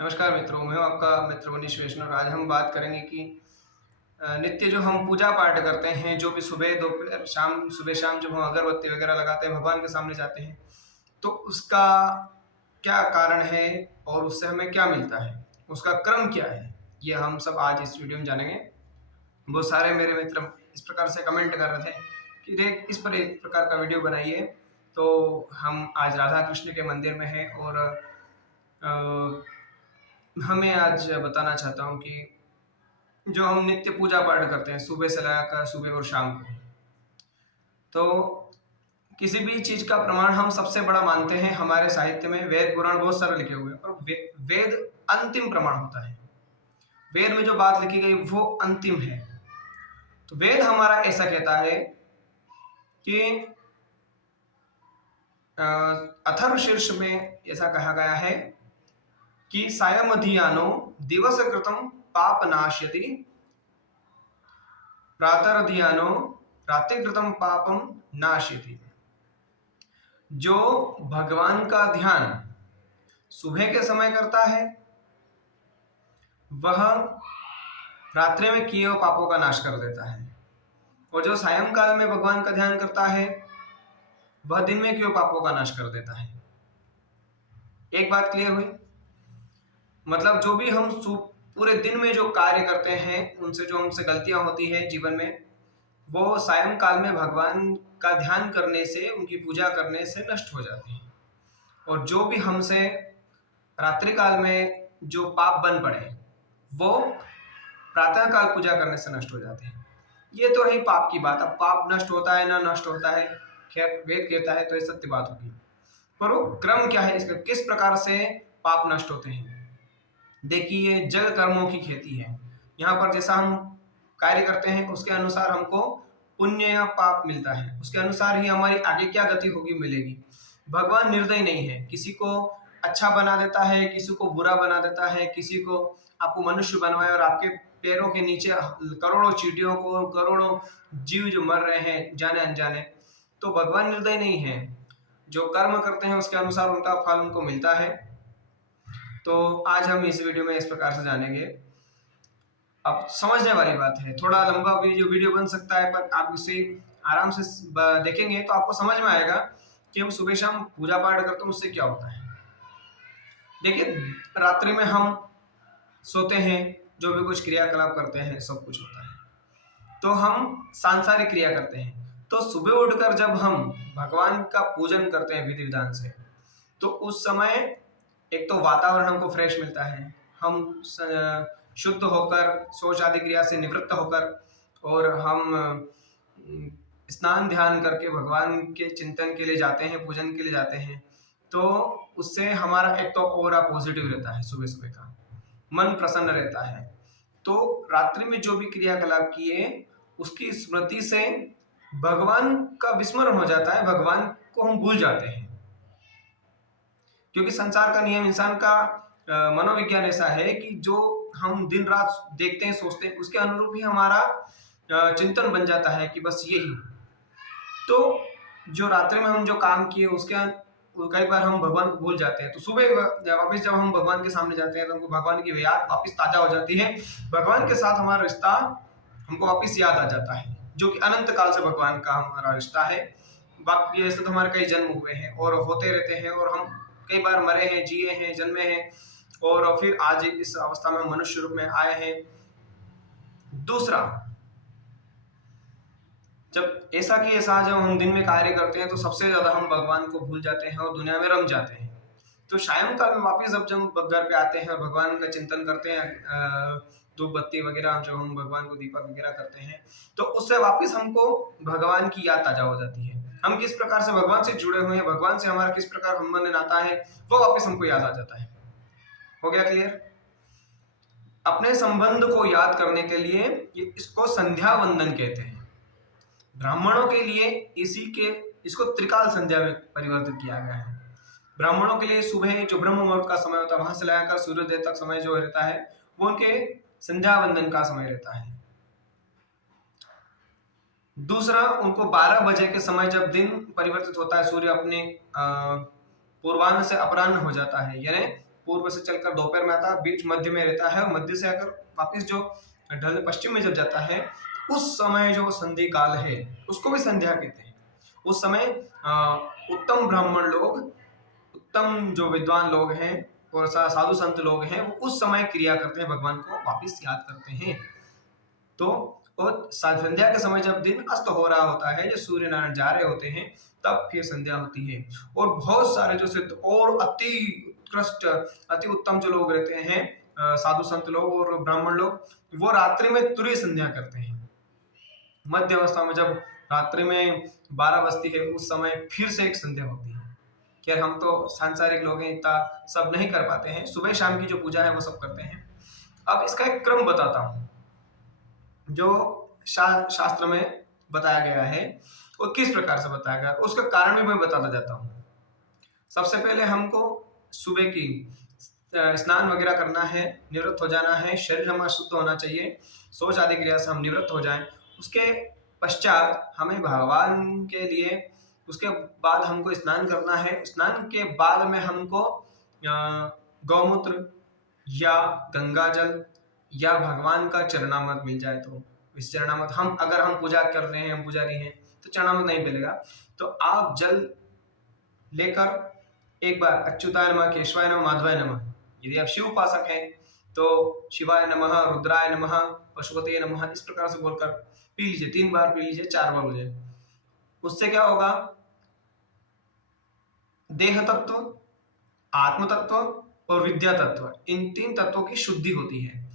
नमस्कार मित्रों, मैं हूं आपका मित्र मनीष वैष्णव। आज हम बात करेंगे कि नित्य जो हम पूजा पाठ करते हैं, जो भी सुबह दोपहर शाम सुबह शाम जब हम अगरबत्ती वगैरह लगाते हैं, भगवान के सामने जाते हैं, तो उसका क्या कारण है और उससे हमें क्या मिलता है, उसका क्रम क्या है, ये हम सब आज इस वीडियो में जानेंगे। बहुत सारे मेरे मित्र इस प्रकार से कमेंट कर रहे थे कि देख इस पर एक प्रकार का वीडियो बनाइए। तो हम आज राधा कृष्ण के मंदिर में हैं और हमें आज बताना चाहता हूँ कि जो हम नित्य पूजा पाठ करते हैं सुबह से लगाकर सुबह और शाम को, तो किसी भी चीज का प्रमाण हम सबसे बड़ा मानते हैं। हमारे साहित्य में वेद पुराण बहुत सारे लिखे हुए हैं, पर वेद अंतिम प्रमाण होता है। वेद में जो बात लिखी गई वो अंतिम है। तो वेद हमारा ऐसा कहता है कि अथर्वशीर्ष में ऐसा कहा गया है कि सायमधियानो दिवस कृतम पाप नाश्यति, प्रातरधियानो रात्रिकृतम पापम नाश्यति। जो भगवान का ध्यान सुबह के समय करता है वह रात्रि में किए हुए पापों का नाश कर देता है, और जो सायंकाल में भगवान का ध्यान करता है वह दिन में किए हुए पापों का नाश कर देता है। एक बात क्लियर हुई? मतलब जो भी हम पूरे दिन में जो कार्य करते हैं, उनसे जो हमसे गलतियां होती है जीवन में, वो सायंकाल में भगवान का ध्यान करने से, उनकी पूजा करने से नष्ट हो जाती है। और जो भी हमसे रात्रि काल में जो पाप बन पड़े वो प्रातः काल पूजा करने से नष्ट हो जाते हैं। ये तो रही पाप की बात। अब पाप नष्ट होता है ना नष्ट होता है, खैर वेद कहता है तो ये सत्य बात होगी, पर वो क्रम क्या है इसका, किस प्रकार से पाप नष्ट होते हैं। देखिए, जल कर्मों की खेती है। यहाँ पर जैसा हम कार्य करते हैं उसके अनुसार हमको पुण्य या पाप मिलता है, उसके अनुसार ही हमारी आगे क्या गति होगी मिलेगी। भगवान निर्दयी नहीं है, किसी को अच्छा बना देता है, किसी को बुरा बना देता है, किसी को आपको मनुष्य बनवाए और आपके पैरों के नीचे करोड़ों चींटियों को, करोड़ों जीव जो मर रहे हैं जाने अनजाने। तो भगवान निर्दयी नहीं है, जो कर्म करते हैं उसके अनुसार उनका फल उनको मिलता है। तो आज हम इस वीडियो में इस प्रकार से जानेंगे। अब समझने वाली बात है, थोड़ा लंबा वीडियो बन सकता है, पर आप इसे आराम से देखेंगे तो आपको समझ में आएगा कि हम सुबह शाम पूजा पाठ करते हैं उससे क्या होता है। देखिए, रात्रि में हम सोते हैं, जो भी कुछ क्रियाकलाप करते हैं सब कुछ होता है, तो हम सांसारिक क्रिया करते हैं। तो सुबह उठकर जब हम भगवान का पूजन करते हैं विधि विधान से, तो उस समय एक तो वातावरण हमको फ्रेश मिलता है, हम शुद्ध होकर शौच आदि क्रिया से निवृत्त होकर, और हम स्नान ध्यान करके भगवान के चिंतन के लिए जाते हैं, पूजन के लिए जाते हैं। तो उससे हमारा एक तो ऑरा पॉजिटिव रहता है, सुबह सुबह का मन प्रसन्न रहता है। तो रात्रि में जो भी क्रियाकलाप किए उसकी स्मृति से भगवान का विस्मरण हो जाता है, भगवान को हम भूल जाते हैं। क्योंकि संसार का नियम, इंसान का मनोविज्ञान ऐसा है कि जो हम दिन रात देखते हैं सोचते हैं उसके अनुरूप ही हमारा चिंतन बन जाता है कि बस यही। तो जो रात्रि में हम जो काम किए उसके कई बार हम भगवान को भूल जाते हैं। तो सुबह वापस जब हम भगवान के सामने जाते हैं तो हमको भगवान की याद वापस ताजा हो जाती है, भगवान के साथ हमारा रिश्ता हमको वापस याद आ जाता है, जो कि अनंत काल से भगवान का हमारा रिश्ता है। बाकी ऐसे तो हमारे कई जन्म हुए हैं और होते रहते हैं, और हम कई बार मरे हैं, जिए हैं, जन्मे हैं, और फिर आज इस अवस्था में मनुष्य रूप में आए हैं। दूसरा, जब ऐसा कि ऐसा जब हम दिन में कार्य करते हैं तो सबसे ज्यादा हम भगवान को भूल जाते हैं और दुनिया में रम जाते हैं। तो सायंकाल में वापस जब घर पे आते हैं और भगवान का चिंतन करते हैं, धूप बत्ती वगैरह जो हम भगवान को दीपक वगैरह करते हैं, तो उससे वापस हमको भगवान की याद ताजा हो जाती है। हम किस प्रकार से भगवान से जुड़े हुए हैं, भगवान से हमारा किस प्रकार संबंध नाता है, वो वापस हमको याद आ जाता है। हो गया क्लियर? अपने संबंध को याद करने के लिए इसको संध्या वंदन कहते हैं। ब्राह्मणों के लिए इसको त्रिकाल संध्या में परिवर्तित किया गया है। ब्राह्मणों के लिए सुबह जो ब्रह्म मुहूर्त का समय होता है वहां से लगाकर सूर्योदय तक समय जो रहता है वो उनके संध्या वंदन का समय रहता है। दूसरा, उनको 12 बजे के समय जब दिन परिवर्तित होता है, सूर्य अपने पूर्वाह्न से अपराह्न हो जाता है, यानी पूर्व से चलकर दोपहर में आता है, बीच मध्य में रहता है, और मध्य से अगर वापिस जो ढल पश्चिम में जब जाता है, उस समय जो संधि काल है उसको भी संध्या कहते हैं। उस समय उत्तम ब्राह्मण लोग, उत्तम जो विद्वान लोग हैं और साधु संत लोग हैं, वो उस समय क्रिया करते हैं, भगवान को वापिस याद करते हैं। तो और संध्या के समय जब दिन अस्त हो रहा होता है, जब सूर्य नारायण जा रहे होते हैं, तब फिर संध्या होती है। और बहुत सारे जो सिद्ध और अति उत्कृष्ट, अति उत्तम जो लोग रहते हैं, साधु संत लोग और ब्राह्मण लोग, वो रात्रि में तुरंत संध्या करते हैं। मध्य अवस्था में जब रात्रि में 12 बजती है, उस समय फिर से एक संध्या होती है। खैर हम तो सांसारिक लोग हैं, इतना सब नहीं कर पाते हैं, सुबह शाम की जो पूजा है वो सब करते हैं। अब इसका एक क्रम बताता हूँ जो शास्त्र में बताया गया है, और किस प्रकार से बताया गया, उसका कारण भी मैं बताता जाता हूँ। सबसे पहले हमको सुबह की स्नान वगैरह करना है, निवृत्त हो जाना है, शरीर हमारा शुद्ध होना चाहिए, शौच आदि क्रिया से हम निवृत्त हो जाएं। उसके पश्चात हमें भगवान के लिए, उसके बाद हमको स्नान करना है। स्नान के बाद में हमको गौमूत्र या गंगा जल या भगवान का चरणामृत मिल जाए तो, इस चरणामृत हम अगर हम पूजा कर रहे हैं, हम पुजारी हैं, तो चरणामृत नहीं मिलेगा, तो आप जल लेकर एक बार अच्युताय नमः, केशवाय नमः, माधवाय नमः, यदि आप शिव उपासक हैं तो शिवाय नमः, रुद्राय नमः, पशुपते नमः, इस प्रकार से बोलकर पी लीजिए। 3 बार पी लीजिए, 4 बार लीजिए। उससे क्या होगा, देह तत्व, आत्म तत्व और विद्या तत्व, इन 3 तत्वों की शुद्धि होती है।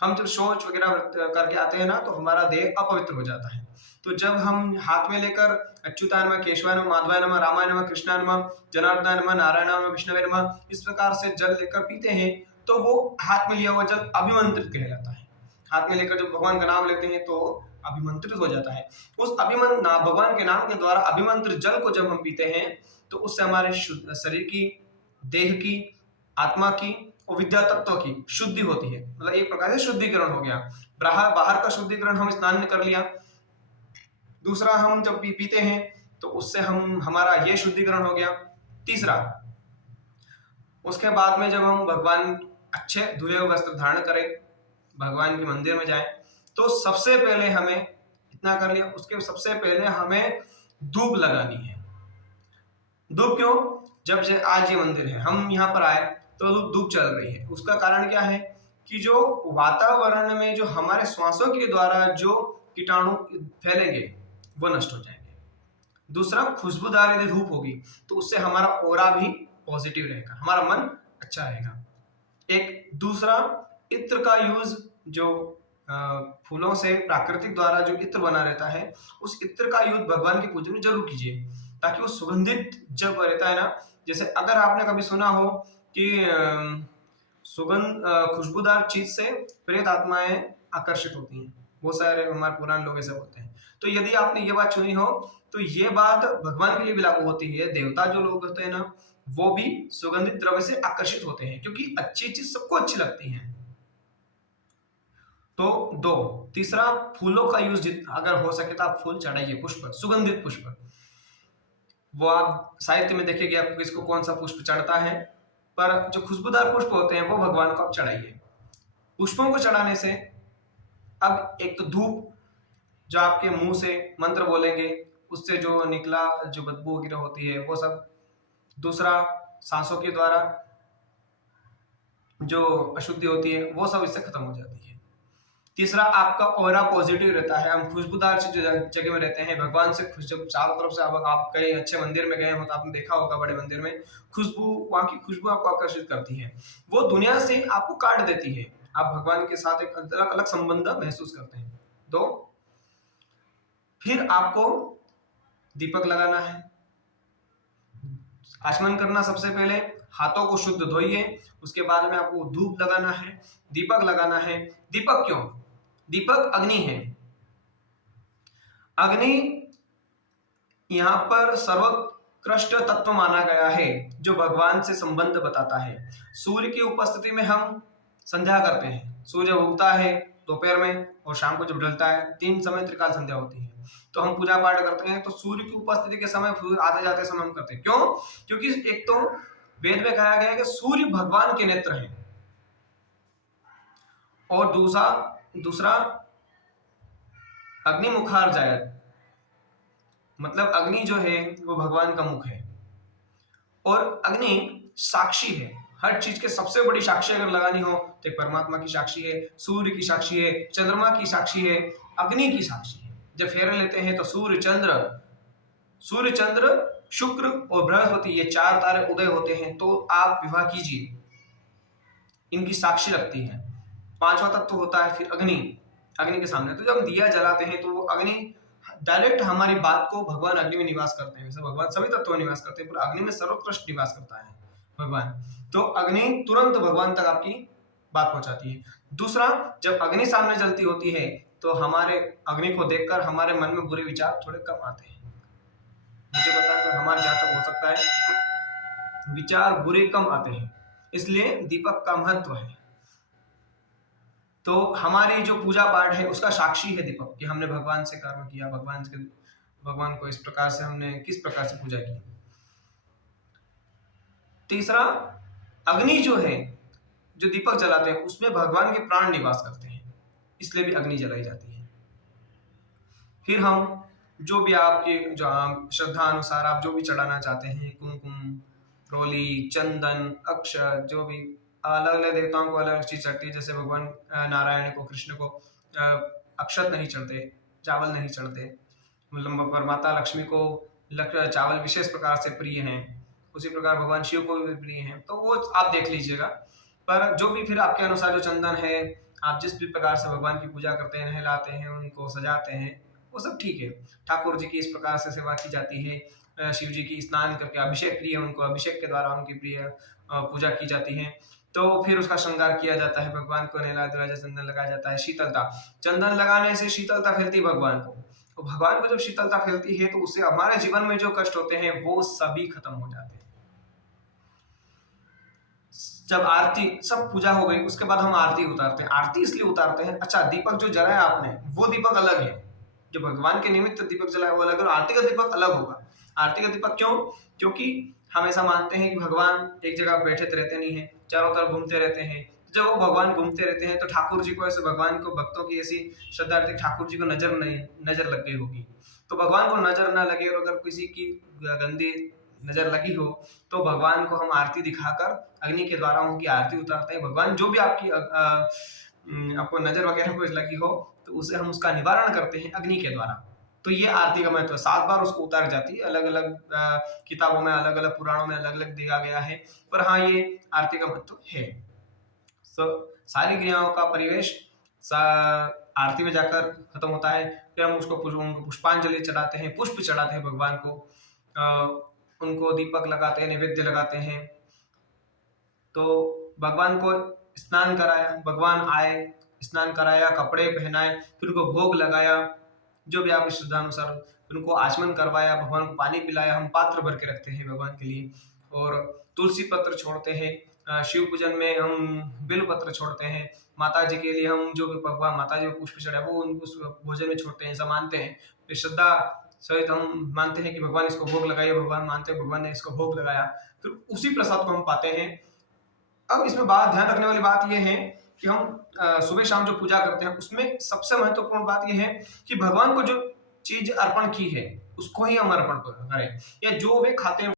हम जब शौच वगैरह करके आते हैं ना, तो हमारा देह अपवित्र हो जाता है। तो जब हम हाथ में लेकर अच्युताय नमः, केशवाय नमः, माधवाय नमः, रामाय नमः, कृष्णाय नमः, जनार्दनाय नमः, नारायणाय नमः, विष्णुवे नमः, इस प्रकार से जल लेकर पीते हैं, तो वो हाथ में लिया हुआ जल अभिमंत्रित कहलाता है। हाथ में लेकर जब भगवान का नाम लेते हैं तो अभिमंत्रित हो जाता है। उस भगवान के नाम के द्वारा अभिमंत्रित जल को जब हम पीते हैं, तो उससे हमारे शरीर की, देह की, आत्मा की और विद्या तत्व की शुद्धि होती है। मतलब एक प्रकार से शुद्धिकरण हो गया। बाहर का शुद्धिकरण हम स्नान में कर लिया। दूसरा, हम जब पीते हैं तो उससे हमारा ये शुद्धिकरण हो गया। तीसरा, उसके बाद में जब हम भगवान अच्छे धुले हुए वस्त्र धारण करें, भगवान के मंदिर में जाएं, तो सबसे पहले हमें इतना कर लिया, उसके सबसे पहले हमें धूप लगानी है। धूप क्यों? जब से आज ये मंदिर है, हम यहाँ पर आए तो धूप चल रही है। उसका कारण क्या है कि जो वातावरण में जो हमारे श्वासों के द्वारा जो कीटाणु फैलेंगे वो नष्ट हो जाएंगे। दूसरा, खुशबूदार यदि धूप होगी तो उससे हमारा ऑरा भी पॉजिटिव रहेगा, हमारा मन अच्छा रहेगा। एक दूसरा, इत्र का यूज, जो फूलों से प्राकृतिक द्वारा जो इत्र बना रहता है, उस इत्र का यूज भगवान की पूजा में जरूर कीजिए, ताकि वो सुगंधित जब रहता है ना, जैसे अगर आपने कभी सुना हो कि सुगंध खुशबूदार चीज से प्रेत आत्माएं आकर्षित होती हैं, वो सारे हमारे पुराने लोग ऐसे बोलते हैं। तो यदि आपने ये बात सुनी हो तो ये बात भगवान के लिए भी लागू होती है। देवता जो लोग होते हैं ना, वो भी सुगंधित द्रव्य से आकर्षित होते हैं, क्योंकि अच्छी चीज सबको अच्छी लगती है। तो दो, तीसरा, फूलों का यूज अगर हो सके तो आप फूल चढ़ाइए, पुष्प, सुगंधित पुष्प। वो आप साहित्य में देखेंगे आपको किसको कौन सा पुष्प चढ़ता है, पर जो खुशबूदार पुष्प होते हैं वो भगवान को आप चढ़ाइए। पुष्पों को चढ़ाने से, अब एक तो धूप, जो आपके मुंह से मंत्र बोलेंगे उससे जो निकला जो बदबू वगैरह होती है वो सब। दूसरा, सांसों के द्वारा जो अशुद्धि होती है वो सब इससे खत्म हो जाती है। तीसरा, आपका ऑरा पॉजिटिव रहता है। हम खुशबूदार जगह में रहते हैं, भगवान से खुश, जब चारों तरफ से आप कहीं अच्छे मंदिर में गए हो तो आपने देखा होगा बड़े मंदिर में खुशबू, वहां की खुशबू आपको आकर्षित करती है, वो दुनिया से आपको काट देती है, आप भगवान के साथ एक अलग अलग संबंध महसूस करते हैं। दो, फिर आपको दीपक लगाना है, आचमन करना। सबसे पहले हाथों को शुद्ध धोइए, उसके बाद में आपको धूप लगाना है, दीपक लगाना है। दीपक क्यों? दीपक अग्नि है। अग्नि यहाँ पर सर्वोत्कृष्ट तत्व माना गया है, जो भगवान से संबंध बताता है। सूर्य की उपस्थिति में हम संध्या करते हैं। सूर्य उगता है दोपहर में और शाम को जब ढलता है, 3 समय त्रिकाल संध्या होती है। तो हम पूजा पाठ करते हैं तो सूर्य की उपस्थिति के समय, आते जाते समय हम करते हैं। क्यों? क्योंकि एक तो वेद में कहा गया है कि सूर्य भगवान के नेत्र हैं। और दूसरा दूसरा अग्नि मुखार जायत, मतलब अग्नि जो है वो भगवान का मुख है। और अग्नि साक्षी है, हर चीज के सबसे बड़ी साक्षी अगर लगानी हो तो एक परमात्मा की साक्षी है, सूर्य की साक्षी है, चंद्रमा की साक्षी है, अग्नि की साक्षी है। जब फेरे लेते हैं तो सूर्य चंद्र शुक्र और बृहस्पति ये 4 तारे उदय होते हैं तो आप विवाह कीजिए, इनकी साक्षी लगती है। 5वां तत्व होता है फिर अग्नि के सामने। तो जब हम दिया जलाते हैं तो वो अग्नि डायरेक्ट हमारी बात को, भगवान अग्नि में निवास करते हैं, वैसे भगवान सभी तत्वों में निवास करते हैं, पर अग्नि में सर्वोत्कृष्ट निवास करता है भगवान। तो अग्नि तुरंत भगवान तक आपकी बात पहुंचाती है। दूसरा, जब अग्नि सामने जलती होती है तो हमारे अग्नि को देखकर हमारे मन में बुरे विचार थोड़े कम आते हैं। मुझे बताकर हमारे जहां तक हो सकता है विचार बुरे कम आते हैं, इसलिए दीपक का महत्व है। तो हमारी जो पूजा पाठ है उसका साक्षी है दीपक, कि हमने भगवान से कर्म किया, भगवान को इस प्रकार से हमने किस प्रकार से पूजा की। तीसरा, अग्नि जो है, जो दीपक जलाते हैं उसमें भगवान के प्राण निवास करते हैं, इसलिए भी अग्नि जलाई जाती है। फिर हम जो भी आपके जो श्रद्धा अनुसार आप जो भी चढ़ाना चाहते हैं, कुमकुम, रोली, चंदन, अक्षत, जो भी अलग अलग देवताओं को अलग अलग चीज चढ़ती है। जैसे भगवान नारायण को, कृष्ण को अक्षत नहीं चढ़ते, चावल नहीं चढ़ते, मतलब पर माता लक्ष्मी को चावल विशेष प्रकार से प्रिय हैं, उसी प्रकार भगवान शिव को भी प्रिय हैं। तो वो आप देख लीजिएगा। पर जो भी फिर आपके अनुसार जो चंदन है, आप जिस भी प्रकार से भगवान की पूजा करते हैं, नहलाते हैं, उनको सजाते हैं, वो सब ठीक है। ठाकुर जी की इस प्रकार से सेवा की जाती है, शिव जी की स्नान करके अभिषेक प्रिय, उनको अभिषेक के द्वारा उनकी प्रिय पूजा की जाती है। तो फिर उसका श्रृंगार किया जाता है, भगवान को नहला धुला चंदन लगाया जाता है। शीतलता, चंदन लगाने से शीतलता फैलती है भगवान को। तो भगवान को जब शीतलता फैलती है तो उससे हमारे जीवन में जो कष्ट होते हैं वो सभी खत्म हो जाते हैं। जब आरती, सब पूजा हो गई, उसके बाद हम आरती उतारते हैं। आरती इसलिए उतारते हैं, अच्छा दीपक जो जलाया आपने वो दीपक अलग है, जो भगवान के निमित्त दीपक जलाया वो अलग है, और आरती का दीपक अलग होगा। आरती का दीपक क्यों? क्योंकि हम ऐसा मानते हैं कि भगवान एक जगह बैठे रहते नहीं है, चारों तरफ घूमते रहते हैं। जब वो भगवान घूमते रहते हैं तो ठाकुर जी को, ऐसे भगवान को, भक्तों की ऐसी श्रद्धा रहती है, ठाकुर जी को नजर लग गई होगी। तो भगवान को नजर ना लगे, और अगर किसी की गंदी नजर लगी हो तो भगवान को हम आरती दिखाकर अग्नि के द्वारा उनकी आरती उतारते हैं। भगवान जो भी आपको नजर वगैरह कुछ लगी हो तो उसे हम उसका निवारण करते हैं अग्नि के द्वारा। तो ये आरती का महत्व, 7 बार उसको उतार जाती है। अलग अलग किताबों में, अलग अलग पुराणों में अलग अलग दिया गया है, पर हाँ ये आरती का महत्व है। सारी क्रियाओं का परिवेश आरती में जाकर खत्म होता है। फिर हम उनको पुष्पांजलि चढ़ाते हैं, पुष्प चढ़ाते हैं भगवान को, उनको दीपक लगाते हैं, नैवेद्य लगाते हैं। तो भगवान को स्नान कराया, भगवान आए, स्नान कराया, कपड़े पहनाए, फिर उनको भोग लगाया, जो भी आप श्रद्धानुसार, फिर उनको आचमन करवाया, भगवान को पानी पिलाया। हम पात्र भर के रखते हैं भगवान के लिए, और तुलसी पत्र छोड़ते हैं। शिव पूजन में हम बिल्व पत्र छोड़ते हैं। माता जी के लिए हम जो भी भगवान माता जी को पुष्प चढ़ाए वो उनको उस भोजन में छोड़ते हैं, ऐसा मानते हैं। फिर श्रद्धा सहित हम मानते हैं कि भगवान इसको भोग लगाइए, भगवान मानते हैं भगवान ने इसको भोग लगाया, फिर उसी प्रसाद को हम पाते हैं। अब इसमें बात ध्यान रखने वाली बात यह है कि हम सुबह शाम जो पूजा करते हैं उसमें सबसे महत्वपूर्ण बात यह है कि भगवान को जो चीज अर्पण की है उसको ही हम अर्पण करें, या जो वे खाते हैं